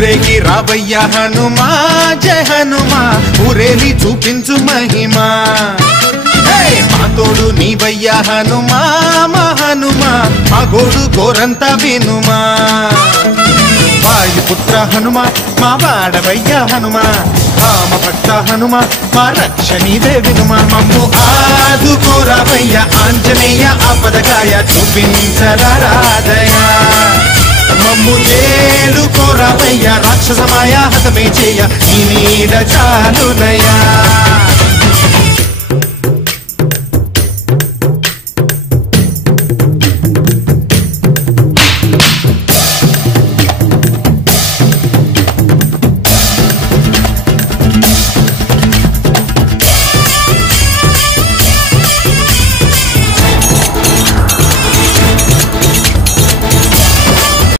ఊరేగి రావయ్య హనుమా జయ హనుమా ఊరేలి చూపించు మహిమా మా తోడు నీవయ్య హనుమా మా హనుమా మా గోడు గోరంత వినుమా వాయుపుత్ర హనుమా మా వాడవయ్య హనుమా రామ భక్త హనుమా మా రక్షణీదే వినుమా మమ్ము ఆదుకోరావయ్య ఆంజనేయ ఆపదగాయ చూపించరాదయ మమ్ము ఏలుకోరావయ్య రాక్షసమాయ హతమే చేయ నీ నీడ చాలునయా